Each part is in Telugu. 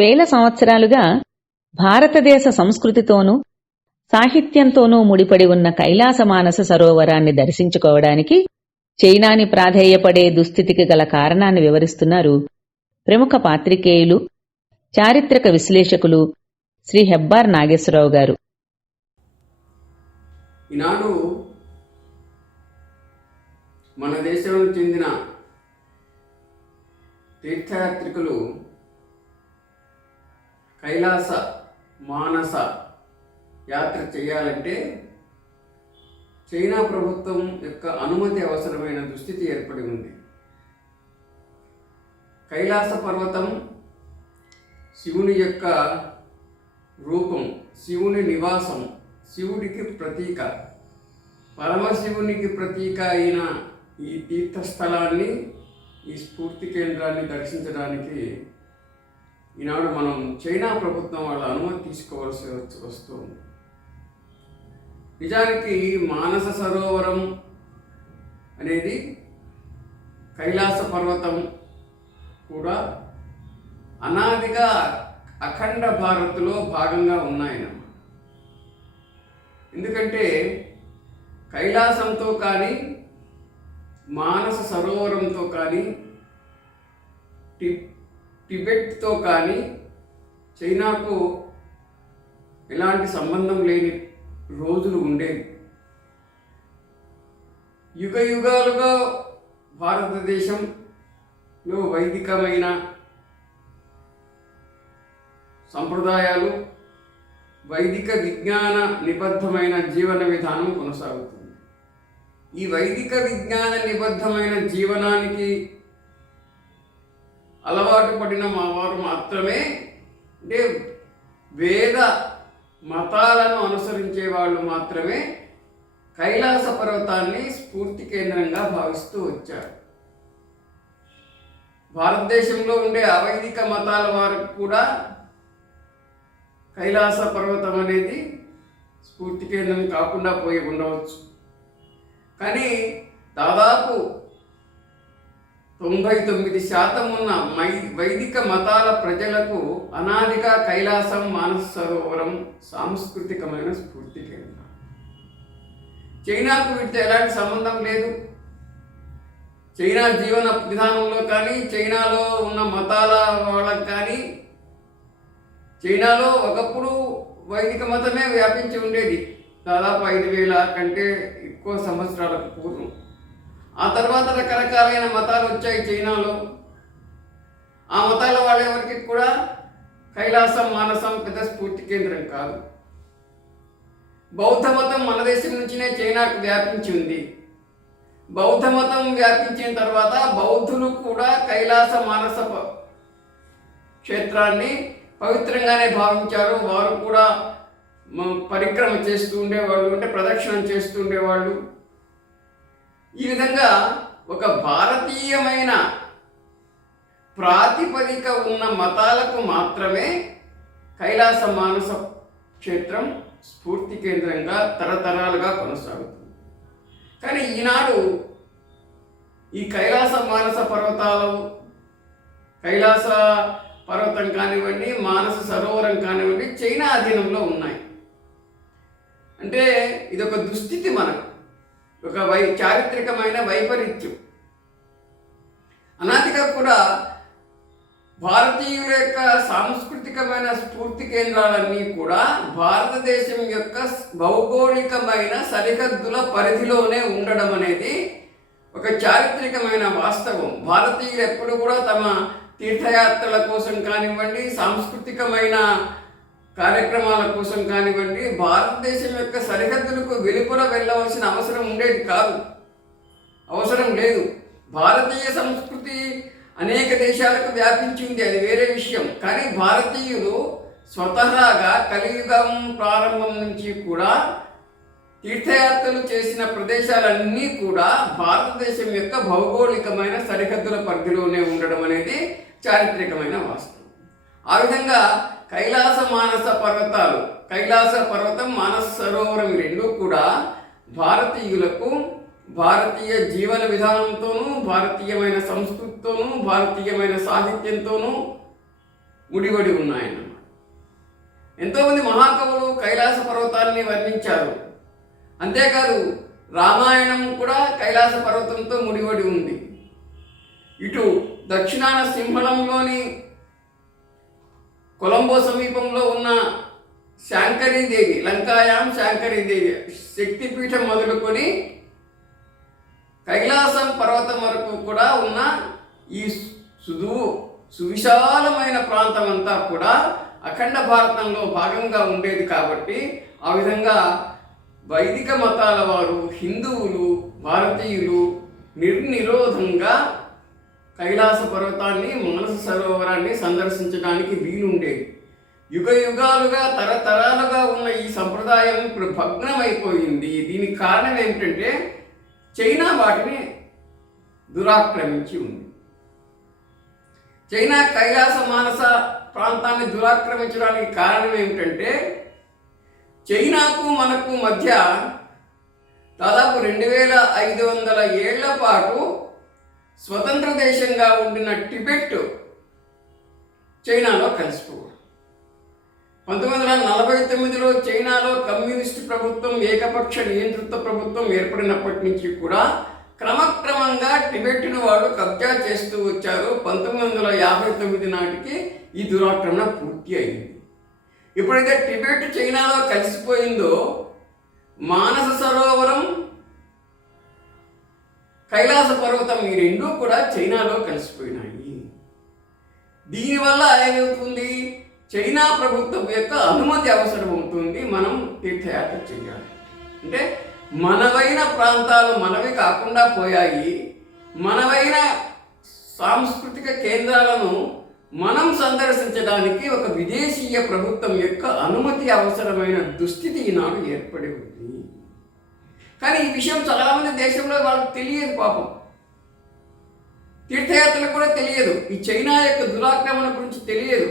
వేల సంవత్సరాలుగా భారతదేశ సంస్కృతితోనూ సాహిత్యంతోనూ ముడిపడి ఉన్న కైలాస మానస సరోవరాన్ని దర్శించుకోవడానికి చైనాని ప్రాధేయపడే దుస్థితికి గల కారణాన్ని వివరిస్తున్నారు ప్రముఖ పాత్రికేయులు, చారిత్రక విశ్లేషకులు శ్రీ హెబ్బార్ నాగేశ్వరరావు గారు. ఈనాడు మన దేశానికి చెందిన తీర్థయాత్రికులు కైలాస మానస యాత్ర చేయాలంటే చైనా ప్రభుత్వం యొక్క అనుమతి అవసరమైన దుస్థితి ఏర్పడి ఉంది. కైలాస పర్వతం శివుని యొక్క రూపం, శివుని నివాసం, శివుడికి ప్రతీక, పరమశివునికి ప్రతీక అయిన ఈ తీర్థస్థలాన్ని, ఈ స్ఫూర్తి కేంద్రాన్ని దర్శించడానికి ఈనాడు మనం చైనా ప్రభుత్వం వాళ్ళ అనుమతి తీసుకోవాల్సి వస్తుంది. నిజానికి మానస సరోవరం అనేది కైలాస పర్వతం కూడా అనాదిగా అఖండ భారత్లో భాగంగా ఉన్నాయన్నమాట. ఎందుకంటే కైలాసంతో కానీ మానస సరోవరంతో కానీ టిబెట్తో కానీ చైనాకు ఎలాంటి సంబంధం లేని రోజులు ఉండేవి. యుగ యుగాలుగా భారతదేశంలో వైదికమైన సంప్రదాయాలు, వైదిక విజ్ఞాన నిబద్ధమైన జీవన విధానం కొనసాగుతుంది. ఈ వైదిక విజ్ఞాన నిబద్ధమైన జీవనానికి అలవాటు పడిన మావారు మాత్రమే, అంటే వేద మతాలను అనుసరించే వాళ్ళు మాత్రమే కైలాస పర్వతాన్ని స్ఫూర్తి కేంద్రంగా భావిస్తూ వచ్చారు. భారతదేశంలో ఉండే అవైదిక మతాల వారికి కూడా కైలాస పర్వతం అనేది స్ఫూర్తి కేంద్రం కాకుండా పోయి ఉండవచ్చు. కానీ దాదాపు 99% ఉన్న వైదిక మతాల ప్రజలకు అనాదిగా కైలాసం మానస సరోవరం సాంస్కృతికమైన స్ఫూర్తి కేంద్రం. చైనాకు వీటితో ఎలాంటి సంబంధం లేదు. చైనా జీవన విధానంలో కానీ, చైనాలో ఉన్న మతాల వాళ్ళకి కానీ, చైనాలో ఒకప్పుడు వైదిక మతమే వ్యాపించి ఉండేది దాదాపు 5000 కంటే ఎక్కువ సంవత్సరాలకు పూర్వం. ఆ తర్వాత రకరకాలైన మతాలు వచ్చాయి చైనాలో. ఆ మతాల వాళ్ళెవరికి కూడా కైలాసం మానసం పెద్ద స్ఫూర్తి కేంద్రం కాదు. బౌద్ధ మతం మన దేశం నుంచినే చైనాకు వ్యాపించి ఉంది. బౌద్ధ మతం వ్యాపించిన తర్వాత బౌద్ధులు కూడా కైలాస మానస క్షేత్రాన్ని పవిత్రంగానే భావించారు. వారు కూడా పరిక్రమ చేస్తూ ఉండేవాళ్ళు, అంటే ప్రదక్షిణం చేస్తూ ఉండేవాళ్ళు. ఈ విధంగా ఒక భారతీయమైన ప్రాతిపదిక ఉన్న మతాలకు మాత్రమే కైలాస మానస క్షేత్రం స్ఫూర్తి కేంద్రంగా తరతరాలుగా కొనసాగుతుంది. కానీ ఈనాడు ఈ కైలాస మానస పర్వతాలు, కైలాస పర్వతం కానివ్వండి, మానస సరోవరం కానివ్వండి, చైనా అధీనంలో ఉన్నాయి. అంటే ఇదొక దుస్థితి, మనకు ఒక చారిత్రకమైన వైపరీత్యం. అనాదిగా కూడా భారతీయుల యొక్క సాంస్కృతికమైన స్ఫూర్తి కేంద్రాలన్నీ కూడా భారతదేశం యొక్క భౌగోళికమైన సరిహద్దుల పరిధిలోనే ఉండడం అనేది ఒక చారిత్రకమైన వాస్తవం. భారతీయులు ఎప్పుడు కూడా తమ తీర్థయాత్రల కోసం కానివ్వండి, సాంస్కృతికమైన కార్యక్రమాల కోసం కానివ్వండి, భారతదేశం యొక్క సరిహద్దులకు వెలుపల వెళ్ళవలసిన అవసరం ఉండేది కాదు, అవసరం లేదు. భారతీయ సంస్కృతి అనేక దేశాలకు వ్యాపించింది, అది వేరే విషయం. కానీ భారతీయులు స్వతహాగా కలియుగం ప్రారంభం నుంచి కూడా తీర్థయాత్రలు చేసిన ప్రదేశాలన్నీ కూడా భారతదేశం యొక్క భౌగోళికమైన సరిహద్దుల పరిధిలోనే ఉండడం అనేది చారిత్రకమైన వాస్తవం. ఆ విధంగా కైలాస మానస పర్వతాలు, కైలాస పర్వతం, మానస సరోవరం రెండూ కూడా భారతీయులకు భారతీయ జీవన విధానంతోనూ, భారతీయమైన సంస్కృతితోనూ, భారతీయమైన సాహిత్యంతోనూ ముడిపడి ఉన్నాయన్నమాట. ఎంతోమంది మహాకవులు కైలాస పర్వతాన్ని వర్ణించారు. అంతేకాదు రామాయణం కూడా కైలాస పర్వతంతో ముడిపడి ఉంది. ఇటు దక్షిణాన సింహళంలోని కొలంబో సమీపంలో ఉన్న శాంకరీదేవి, లంకాయాం శాంకరీదేవి శక్తిపీఠం మొదలుకొని కైలాసం పర్వతం వరకు కూడా ఉన్న ఈ సువిశాలమైన ప్రాంతం అంతా కూడా అఖండ భారతంలో భాగంగా ఉండేది. కాబట్టి ఆ విధంగా వైదిక మతాల వారు, హిందువులు, భారతీయులు నిర్నిరోధంగా కైలాస పర్వతాన్ని, మానస సరోవరాన్ని సందర్శించడానికి వీలుండేది. యుగ యుగాలుగా తరతరాలుగా ఉన్న ఈ సంప్రదాయం ఇప్పుడు భగ్నమైపోయింది. దీనికి కారణం ఏమిటంటే చైనా వాటిని దురాక్రమించి ఉంది. చైనా కైలాస మానస ప్రాంతాన్ని దురాక్రమించడానికి కారణం ఏమిటంటే చైనాకు మనకు మధ్య దాదాపు 2500 ఏళ్ల పాటు స్వతంత్ర దేశంగా ఉండిన టిబెట్ చైనాలో కలిసిపోవడం. 1949లో చైనాలో కమ్యూనిస్టు ప్రభుత్వం, ఏకపక్ష నియంత్రిత ప్రభుత్వం ఏర్పడినప్పటి నుంచి కూడా క్రమక్రమంగా టిబెట్ను వాళ్ళు కబ్జా చేస్తూ వచ్చారు. 1959 నాటికి ఈ దురాక్రమణ పూర్తి అయింది. ఎప్పుడైతే టిబెట్ చైనాలో కలిసిపోయిందో మానస సరోవరం, కైలాస పర్వతం ఈ రెండూ కూడా చైనాలో కలిసిపోయినాయి. దీనివల్ల ఏమవుతుంది, చైనా ప్రభుత్వం యొక్క అనుమతి అవసరం అవుతుంది. మనం తీర్థయాత్ర చేయాలి అంటే మనవైన ప్రాంతాలు మనవి కాకుండా పోయాయి. మనవైన సాంస్కృతిక కేంద్రాలను మనం సందర్శించడానికి ఒక విదేశీయ ప్రభుత్వం యొక్క అనుమతి అవసరమైన దుస్థితి ఈనాడు ఏర్పడి ఉంది. కానీ ఈ విషయం చాలామంది దేశంలో వాళ్ళకి తెలియదు. పాపం తీర్థయాత్రలకు కూడా తెలియదు. ఈ చైనా యొక్క దురాక్రమణ గురించి తెలియదు.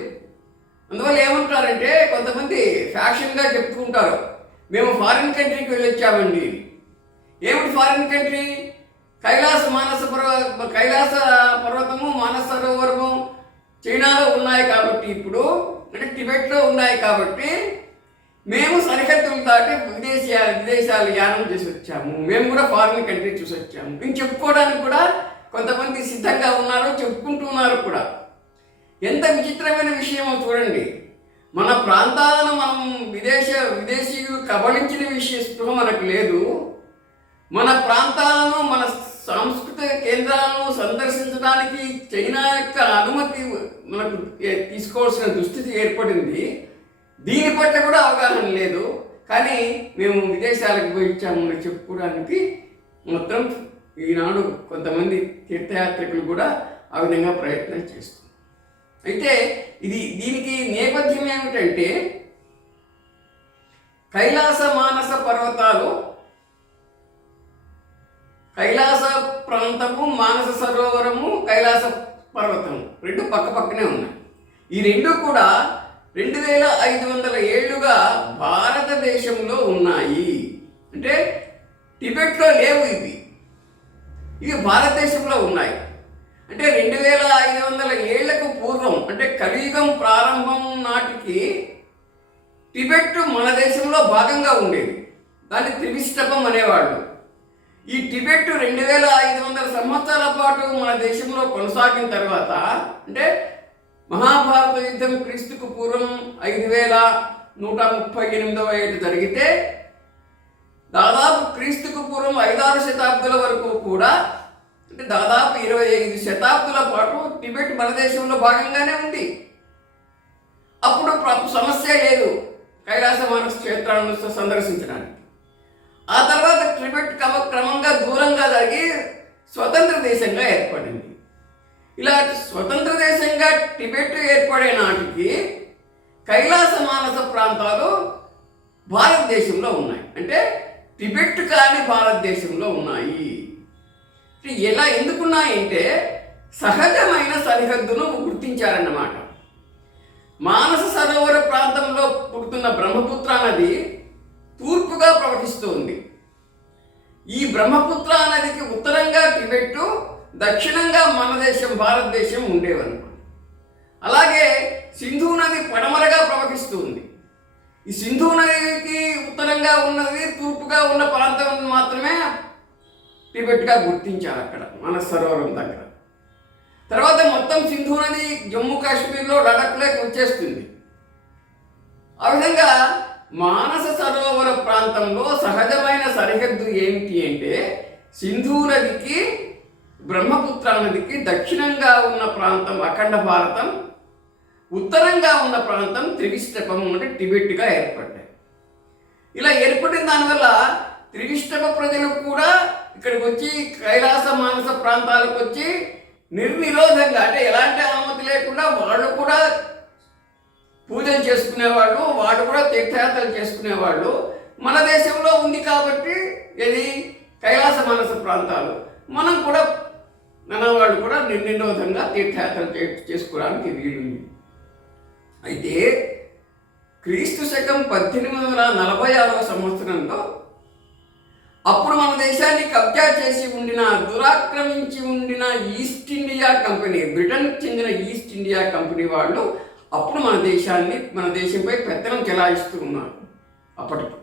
అందువల్ల ఏమంటారంటే కొంతమంది ఫ్యాషన్గా చెప్పుకుంటారు, మేము ఫారిన్ కంట్రీకి వెళ్ళొచ్చామండి. ఏమిటి ఫారిన్ కంట్రీ? కైలాస పర్వతము, మానస సరోవరము చైనాలో ఉన్నాయి కాబట్టి, ఇప్పుడు అంటే టిబెట్లో ఉన్నాయి కాబట్టి మేము సరిహద్దులు దాటి విదేశాలు యానం చేసి వచ్చాము, మేము కూడా ఫారిన్ కంట్రీ చూసి వచ్చాము అని చెప్పుకోవడానికి కూడా కొంతమంది సిద్ధంగా ఉన్నారు, చెప్పుకుంటున్నారు కూడా. ఎంత విచిత్రమైన విషయమో చూడండి. మన ప్రాంతాలను మనం విదేశీయులు కబళించిన స్పృహ మనకు లేదు. మన ప్రాంతాలను, మన సాంస్కృతిక కేంద్రాలను సందర్శించడానికి చైనా యొక్క అనుమతి మనకు తీసుకోవాల్సిన దుస్థితి ఏర్పడింది. దీని పట్ల కూడా అవగాహన లేదు. కానీ మేము విదేశాలకు పోయి ఇచ్చామని చెప్పుకోవడానికి మొత్తం ఈనాడు కొంతమంది తీర్థయాత్రికులు కూడా ఆ విధంగా ప్రయత్నం చేస్తున్నారు. అయితే దీనికి నేపథ్యం ఏమిటంటే కైలాస మానస పర్వతాలు, కైలాస ప్రాంతము, మానస సరోవరము, కైలాస పర్వతము రెండు పక్క పక్కనే ఉన్నాయి. ఈ రెండు కూడా 2500 ఏళ్లుగా భారతదేశంలో ఉన్నాయి. అంటే టిబెట్లో లేవు, ఇవి భారతదేశంలో ఉన్నాయి. అంటే 2500 ఏళ్లకు పూర్వం, అంటే కలియుగం ప్రారంభం నాటికి టిబెట్ మన దేశంలో భాగంగా ఉండేది. దాన్ని త్రివిష్టపం అనేవాళ్ళు. ఈ టిబెట్ 2500 సంవత్సరాల పాటు మన దేశంలో కొనసాగిన తర్వాత, అంటే మహాభారత యుద్ధం క్రీస్తుకు పూర్వం 5138వ ఏడు జరిగితే దాదాపు క్రీస్తుకు పూర్వం 5-6 శతాబ్దుల వరకు కూడా, అంటే దాదాపు 25 శతాబ్దుల పాటు టిబెట్ మన దేశంలో భాగంగానే ఉంది. అప్పుడు సమస్య లేదు కైలాస మానస క్షేత్రాలను సందర్శించడానికి. ఆ తర్వాత టిబెట్ క్రమంగా దూరంగా జరిగి స్వతంత్ర దేశంగా ఏర్పడింది. ఇలా స్వతంత్ర దేశంగా టిబెట్ ఏర్పడే నాటికి కైలాస మానస ప్రాంతాలు భారతదేశంలో ఉన్నాయి. అంటే టిబెట్ కాని భారతదేశంలో ఉన్నాయి. ఎలా ఎందుకున్నాయంటే సహజమైన సరిహద్దును గుర్తించారన్నమాట. మానస సరోవర ప్రాంతంలో పుడుతున్న బ్రహ్మపుత్ర నది తూర్పుగా ప్రవహిస్తుంది. ఈ బ్రహ్మపుత్ర నదికి ఉత్తరంగా టిబెట్టు, దక్షిణంగా మన దేశం భారతదేశం ఉండేవన్నమాట. అలాగే సింధు నది పడమరగా ప్రవహిస్తూ ఉంది. ఈ సింధు నదికి ఉత్తరంగా ఉన్నది, తూర్పుగా ఉన్న ప్రాంతం మాత్రమే టిబెట్గా గుర్తించారు అక్కడ మానస సరోవరం దగ్గర. తర్వాత మొత్తం సింధు నది జమ్మూ కాశ్మీర్లో లడఖ్లోకి వచ్చేస్తుంది. ఆ విధంగా మానస సరోవర ప్రాంతంలో సహజమైన సరిహద్దు ఏమిటి అంటే సింధు నదికి, బ్రహ్మపుత్ర నదికి దక్షిణంగా ఉన్న ప్రాంతం అఖండ భారతం, ఉత్తరంగా ఉన్న ప్రాంతం త్రివిష్టపం అంటే టిబెట్గా ఏర్పడ్డాయి. ఇలా ఏర్పడిన దానివల్ల త్రివిష్టప ప్రజలు కూడా ఇక్కడికి వచ్చి కైలాస మానస ప్రాంతాలకు వచ్చి నిర్విరోధంగా అంటే ఎలాంటి అనుమతి లేకుండా వాళ్ళు కూడా పూజలు చేసుకునేవాళ్ళు, వాళ్ళు కూడా తీర్థయాత్రలు చేసుకునేవాళ్ళు. మన దేశంలో ఉంది కాబట్టి ఇది కైలాస మానస ప్రాంతాలు, మనం కూడా వాళ్ళు కూడా నిర్విరోధంగా తీర్థయాత్రలు చేసుకోవడానికి వీలుంది. అయితే క్రీస్తు శకం 1846 సంవత్సరంలో అప్పుడు మన దేశాన్ని కబ్జా చేసి ఉండిన, దురాక్రమించి ఉండిన ఈస్ట్ ఇండియా కంపెనీ, బ్రిటన్కి చెందిన ఈస్ట్ ఇండియా కంపెనీ వాళ్ళు అప్పుడు మన దేశంపై పెత్తనం చెలాయిస్తూ ఉన్నారు. అప్పటికి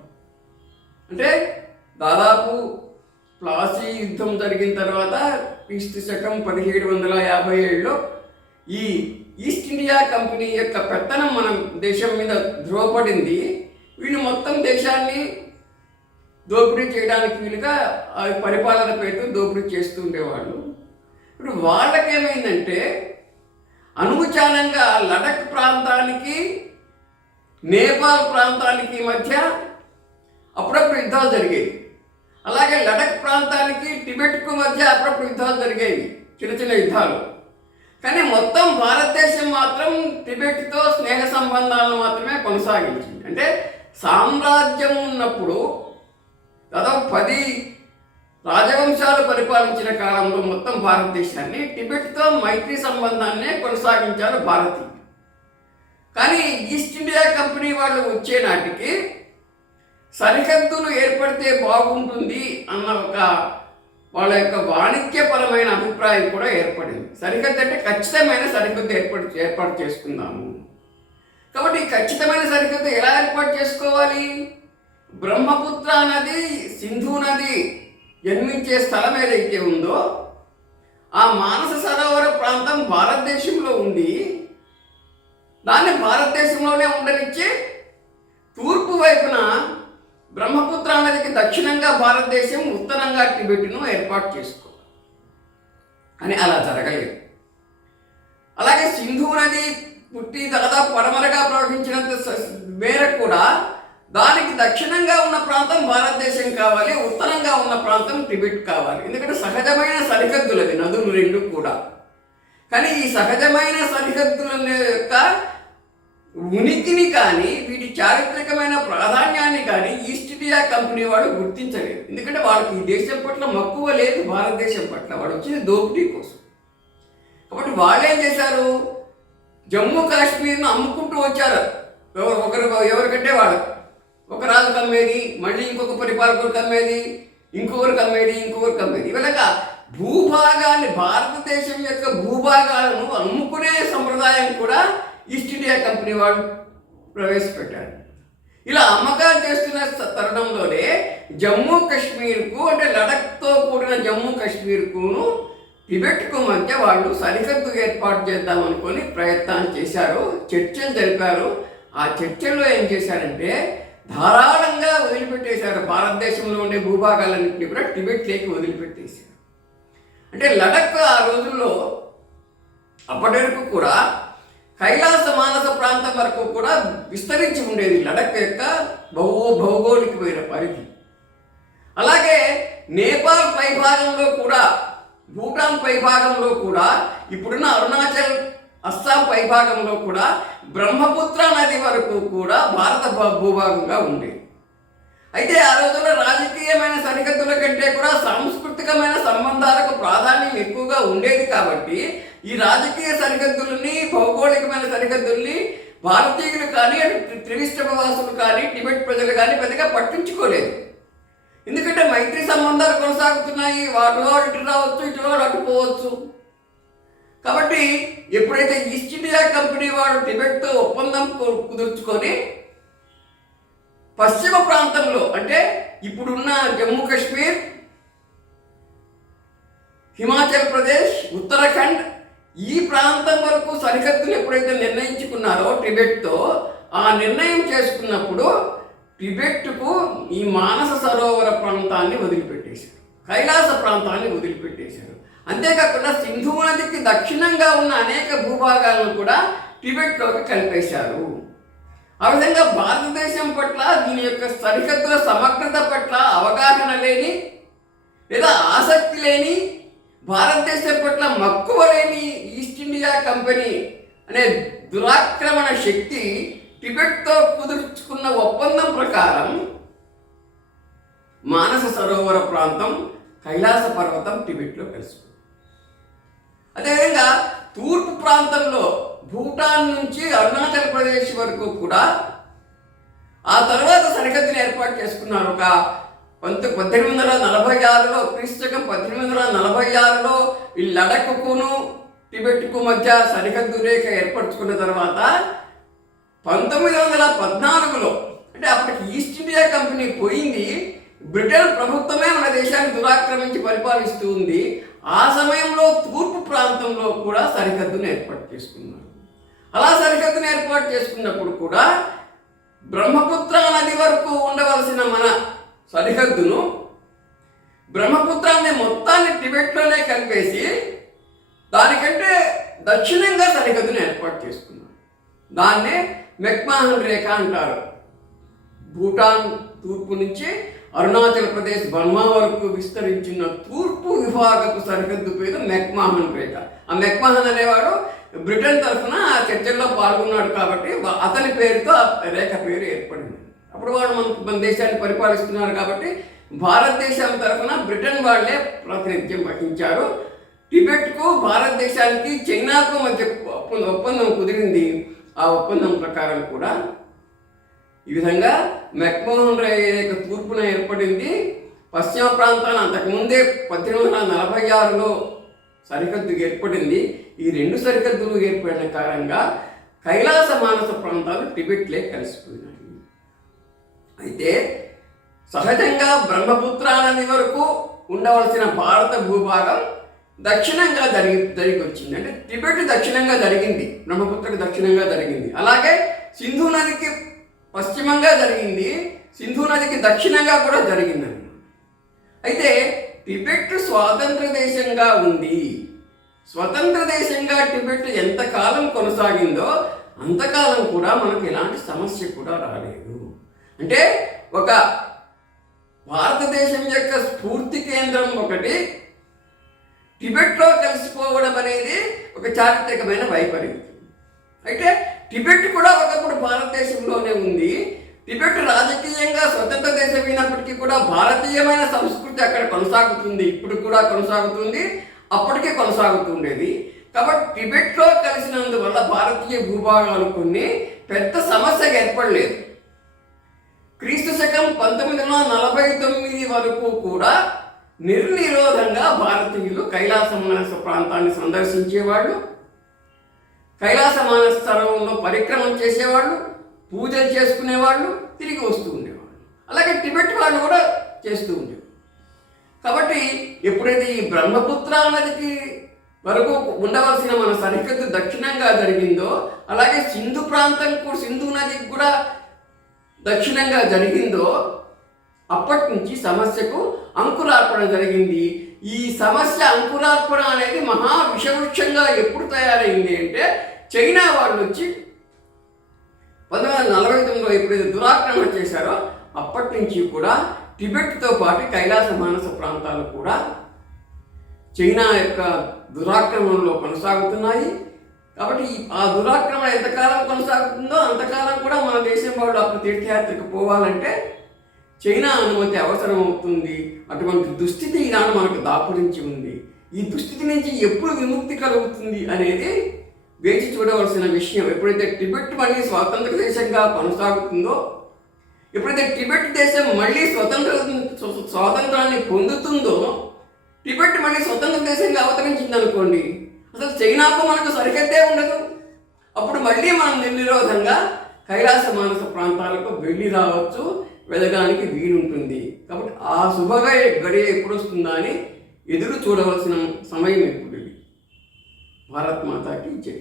అంటే దాదాపు ప్లాసీ యుద్ధం జరిగిన తర్వాత క్రీస్తు శకం 1757లో ఈ ఈస్ట్ ఇండియా కంపెనీ యొక్క పెత్తనం మన దేశం మీద ధ్రువపడింది. వీళ్ళు మొత్తం దేశాన్ని దోపిడీ చేయడానికి వీలుగా పరిపాలన పేరుతో దోపిడీ చేస్తూ ఉండేవాళ్ళు. ఇప్పుడు వాళ్ళకేమైందంటే అనుచానంగా లడఖ్ ప్రాంతానికి, నేపాల్ ప్రాంతానికి మధ్య అప్పుడప్పుడు యుద్ధాలు జరిగేవి. అలాగే లడఖ్ ప్రాంతానికి, టిబెట్కు మధ్య అప్పుడప్పుడు యుద్ధాలు జరిగేవి, చిన్న చిన్న యుద్ధాలు. కానీ మొత్తం భారతదేశం మాత్రం టిబెట్తో స్నేహ సంబంధాలను మాత్రమే కొనసాగించింది. అంటే సామ్రాజ్యం ఉన్నప్పుడు దాదాపు 10 రాజవంశాలు పరిపాలించిన కాలంలో మొత్తం భారతదేశాన్ని టిబెట్తో మైత్రి సంబంధాన్నే కొనసాగించారు భారతీయులు. కానీ ఈస్ట్ ఇండియా కంపెనీ వాళ్ళు వచ్చే నాటికి సరిహద్దులు ఏర్పడితే బాగుంటుంది అన్న వాళ్ళ యొక్క వాణిజ్యపరమైన అభిప్రాయం కూడా ఏర్పడింది. సరిహద్దు అంటే ఖచ్చితమైన సరిహద్దు ఏర్పాటు చేసుకుందాము. కాబట్టి ఖచ్చితమైన సరిహద్దు ఎలా ఏర్పాటు చేసుకోవాలి? బ్రహ్మపుత్ర నది, సింధు నది జన్మించే స్థలం ఏదైతే ఉందో ఆ మానస సరోవర ప్రాంతం భారతదేశంలో ఉంది. దాన్ని భారతదేశంలోనే ఉండనిచ్చి తూర్పు వైపున బ్రహ్మపుత్ర నదికి దక్షిణంగా భారతదేశం, ఉత్తరంగా టిబెట్ను ఏర్పాటు చేసుకోవాలి. అని అలా జరగలేదు. అలాగే సింధు నది పుట్టి దాదాపు పడమరగా ప్రవహించినంత మేర కూడా దానికి దక్షిణంగా ఉన్న ప్రాంతం భారతదేశం కావాలి, ఉత్తరంగా ఉన్న ప్రాంతం టిబెట్ కావాలి. ఎందుకంటే సహజమైన సరిహద్దులు అవి నదులు రెండు కూడా. కానీ ఈ సహజమైన సరిహద్దుల యొక్క ఉనికిని కానీ, వీటి చారిత్రకమైన ప్రాధాన్యాన్ని కానీ ఈస్ట్ ఇండియా కంపెనీ వాడు గుర్తించలేదు. ఎందుకంటే వాళ్ళకి ఈ దేశం పట్ల మక్కువ లేదు, భారతదేశం పట్ల. వాడు వచ్చింది దోపిడీ కోసం. కాబట్టి వాళ్ళు ఏం చేశారు? జమ్మూ కాశ్మీర్ను అమ్ముకుంటూ వచ్చారు. ఎవరికంటే వాళ్ళు ఒక రాజు కమ్మేది, మళ్ళీ ఇంకొక పరిపాలకుడు కమ్మేది, ఇంకొకరు కమ్మేది. ఇలాగా భూభాగాన్ని, భారతదేశం యొక్క భూభాగాలను అమ్ముకునే సంప్రదాయం కూడా ఈస్ట్ ఇండియా కంపెనీ వాళ్ళు ప్రవేశపెట్టారు. ఇలా అమ్మకాలు చేస్తున్న తరుణంలోనే జమ్మూ కాశ్మీర్కు, అంటే లడఖ్తో కూడిన జమ్మూ కాశ్మీర్కును టిబెట్కు మధ్య వాళ్ళు సరిహద్దు ఏర్పాటు చేద్దామనుకొని ప్రయత్నాలు చేశారు, చర్చలు జరిపారు. ఆ చర్చల్లో ఏం చేశారంటే ధారాళంగా వదిలిపెట్టేశారు. భారతదేశంలో ఉండే భూభాగాలన్నింటినీ కూడా టిబెట్లోకి వదిలిపెట్టేశారు. అంటే లడఖ్ ఆ రోజుల్లో అప్పటి వరకు కూడా కైలాస మానస ప్రాంతం వరకు కూడా విస్తరించి ఉండేది లడఖ్ యొక్క భౌగోళికమైన పరిధి. అలాగే నేపాల్ పైభాగంలో కూడా, భూటాన్ పైభాగంలో కూడా, ఇప్పుడున్న అరుణాచల్, అస్సాం పైభాగంలో కూడా బ్రహ్మపుత్ర నది వరకు కూడా భారత భూభాగంగా ఉండేది. అయితే ఆ రోజుల్లో రాజకీయమైన సరిహద్దుల కంటే కూడా సాంస్కృతికమైన సంబంధాలకు ప్రాధాన్యం ఎక్కువగా ఉండేది. కాబట్టి ఈ రాజకీయ సరిహద్దులని, భౌగోళికమైన సరిహద్దుల్ని భారతీయులు కానీ, త్రివిష్టపవాసులు కానీ, టిబెట్ ప్రజలు కానీ పెద్దగా పట్టించుకోలేదు. ఎందుకంటే మైత్రి సంబంధాలు కొనసాగుతున్నాయి. వాడు ఇటు రావచ్చు, ఇటు వాడు అటు పోవచ్చు. కాబట్టి ఎప్పుడైతే ఈస్ట్ ఇండియా కంపెనీ వాడు టిబెట్తో ఒప్పందం కుదుర్చుకొని పశ్చిమ ప్రాంతంలో అంటే ఇప్పుడున్న జమ్మూ కాశ్మీర్, హిమాచల్ ప్రదేశ్, ఉత్తరాఖండ్ ఈ ప్రాంతం వరకు సరిహద్దులు ఎప్పుడైతే నిర్ణయించుకున్నారో టిబెట్తో, ఆ నిర్ణయం చేసుకున్నప్పుడు టిబెట్కు ఈ మానస సరోవర ప్రాంతాన్ని వదిలిపెట్టేశారు, కైలాస ప్రాంతాన్ని వదిలిపెట్టేశారు. అంతేకాకుండా సింధు నదికి దక్షిణంగా ఉన్న అనేక భూభాగాలను కూడా టిబెట్లోకి కలిపేశారు. ఆ విధంగా భారతదేశం పట్ల, దీని యొక్క సరిహద్దుల సమగ్రత పట్ల అవగాహన లేని లేదా ఆసక్తి లేని, భారతదేశం పట్ల మక్కువ లేని ఈస్ట్ ఇండియా కంపెనీ అనే దురాక్రమణ శక్తి టిబెట్తో కుదుర్చుకున్న ఒప్పందం ప్రకారం మానస సరోవర ప్రాంతం, కైలాస పర్వతం టిబెట్లో కలిసిపోయింది. అదేవిధంగా తూర్పు ప్రాంతంలో భూటాన్ నుంచి అరుణాచల్ ప్రదేశ్ వరకు కూడా ఆ తర్వాత సరిహద్దుని ఏర్పాటు చేసుకున్నారు. ఒక 1846లో క్రీస్తకం 1846లో ఈ లడఖ్కును టిబెట్కు మధ్య సరిహద్దు రేఖ ఏర్పరచుకున్న తర్వాత 1914లో అంటే అప్పటికి ఈస్ట్ ఇండియా కంపెనీ పోయింది, బ్రిటన్ ప్రభుత్వమే మన దేశాన్ని దురాక్రమించి పరిపాలిస్తూ ఉంది. ఆ సమయంలో తూర్పు ప్రాంతంలో కూడా సరిహద్దును ఏర్పాటు చేసుకున్నారు. అలా సరిహద్దును ఏర్పాటు చేసుకున్నప్పుడు కూడా బ్రహ్మపుత్ర నది వరకు ఉండవలసిన మన సరిహద్దును, బ్రహ్మపుత్రాన్ని మొత్తాన్ని టిబెట్లోనే కలిపేసి దానికంటే దక్షిణంగా సరిహద్దును ఏర్పాటు చేసుకున్నారు. దాన్నే మెక్మాహన్ రేఖ అంటారు. భూటాన్ తూర్పు నుంచి అరుణాచల్ ప్రదేశ్, బర్మా వరకు విస్తరించిన తూర్పు విభాగపు సరిహద్దు పేరు మెక్మాహన్ రేఖ. ఆ మెక్మాహన్ అనేవాడు బ్రిటన్ తరఫున ఆ చర్చల్లో పాల్గొన్నాడు కాబట్టి అతని పేరుతో ఆ రేఖ పేరు ఏర్పడింది. అప్పుడు వాడు మన దేశాన్ని పరిపాలిస్తున్నారు కాబట్టి భారతదేశం తరఫున బ్రిటన్ వాళ్ళే ప్రాతినిధ్యం వహించారు. టిబెట్కు, భారతదేశానికి, చైనాకు మధ్య ఒప్పందం కుదిరింది. ఆ ఒప్పందం ప్రకారం కూడా ఈ విధంగా మెక్మోహన్ రేఖ తూర్పున ఏర్పడింది. పశ్చిమ ప్రాంతాన్ని అంతకుముందే 1846లో సరిహద్దు ఏర్పడింది. ఈ రెండు సరిహద్దులు ఏర్పడిన కారణంగా కైలాస మానస ప్రాంతాలు టిబెట్లే కలిసిపోయినాయి. అయితే సహజంగా బ్రహ్మపుత్ర నది వరకు ఉండవలసిన భారత భూభాగం దక్షిణంగా జరిగి వచ్చింది. అంటే టిబెట్ దక్షిణంగా జరిగింది, బ్రహ్మపుత్రకు దక్షిణంగా జరిగింది. అలాగే సింధు నదికి పశ్చిమంగా జరిగింది, సింధు నదికి దక్షిణంగా కూడా జరిగిందండి. అయితే టిబెట్ స్వాతంత్ర దేశంగా ఉంది. స్వతంత్ర దేశంగా టిబెట్ ఎంతకాలం కొనసాగిందో అంతకాలం కూడా మనకు ఎలాంటి సమస్య కూడా రాలేదు. అంటే ఒక భారతదేశం యొక్క స్ఫూర్తి కేంద్రం ఒకటి టిబెట్లో కలిసిపోవడం అనేది ఒక చారిత్రకమైన వైపరీత్యం. అయితే టిబెట్ కూడా ఒకప్పుడు భారతదేశంలోనే ఉంది. టిబెట్ రాజకీయంగా స్వతంత్ర దేశం అయినప్పటికీ కూడా భారతీయమైన సంస్కృతి అక్కడ కొనసాగుతుంది, ఇప్పుడు కూడా కొనసాగుతుంది, అప్పటికే కొనసాగుతుండేది. కాబట్టి టిబెట్లో కలిసినందువల్ల భారతీయ భూభాగాలు కొన్ని పెద్ద సమస్యగా ఏర్పడలేదు. క్రీస్తు శకం 1949 వరకు కూడా నిర్నిరోధంగా భారతీయులు కైలాస మానస ప్రాంతాన్ని సందర్శించేవాళ్ళు, కైలాస మానస సరోవరంలో పరిక్రమం చేసేవాళ్ళు, పూజలు చేసుకునేవాళ్ళు, తిరిగి వస్తూ ఉండేవాళ్ళు. అలాగే టిబెట్ వాళ్ళు కూడా చేస్తూ ఉండేవాళ్ళు. కాబట్టి ఎప్పుడైతే ఈ బ్రహ్మపుత్ర నదికి వరకు ఉండవలసిన మన సరిహద్దు దక్షిణంగా జరిగిందో, అలాగే సింధు ప్రాంతంకు, సింధు నదికి కూడా దక్షిణంగా జరిగిందో, అప్పటి నుంచి సమస్యకు అంకురార్పణ జరిగింది. ఈ సమస్య అంకురార్పణ అనేది మహా విషవృక్షంగా ఎప్పుడు తయారైంది అంటే చైనా వాళ్ళు వచ్చి 1949లో ఎప్పుడైతే దురాక్రమణ చేశారో అప్పటి నుంచి కూడా టిబెట్తో పాటు కైలాస మానస ప్రాంతాలు కూడా చైనా యొక్క దురాక్రమణలో కొనసాగుతున్నాయి. కాబట్టి ఆ దురాక్రమణ ఎంతకాలం కొనసాగుతుందో అంతకాలం కూడా మన దేశం వాళ్ళు అప్పుడు తీర్థయాత్రకు పోవాలంటే చైనా అనుమతి అవసరం అవుతుంది. అటువంటి దుస్థితి ఈనాడు మనకు దాపురించి ఉంది. ఈ దుస్థితి నుంచి ఎప్పుడు విముక్తి కలుగుతుంది అనేది వేచి చూడవలసిన విషయం. ఎప్పుడైతే టిబెట్ మళ్ళీ స్వాతంత్ర దేశంగా కొనసాగుతుందో, ఎప్పుడైతే టిబెట్ దేశం మళ్ళీ స్వాతంత్రాన్ని పొందుతుందో, టిబెట్ మళ్ళీ స్వతంత్ర దేశంగా అవతరించింది అనుకోండి, అసలు చైనాకు మనకు సరిహద్దే ఉండదు. అప్పుడు మళ్ళీ మనం నిర్నిరోధంగా కైలాస మానస ప్రాంతాలకు వెళ్ళి రావచ్చు, వెళ్ళడానికి వీలుంటుంది. కాబట్టి ఆ శుభగా గడియ ఎప్పుడు వస్తుందా అని ఎదురు చూడవలసిన సమయం ఎప్పుడు. భారత్ మాతాకి జై.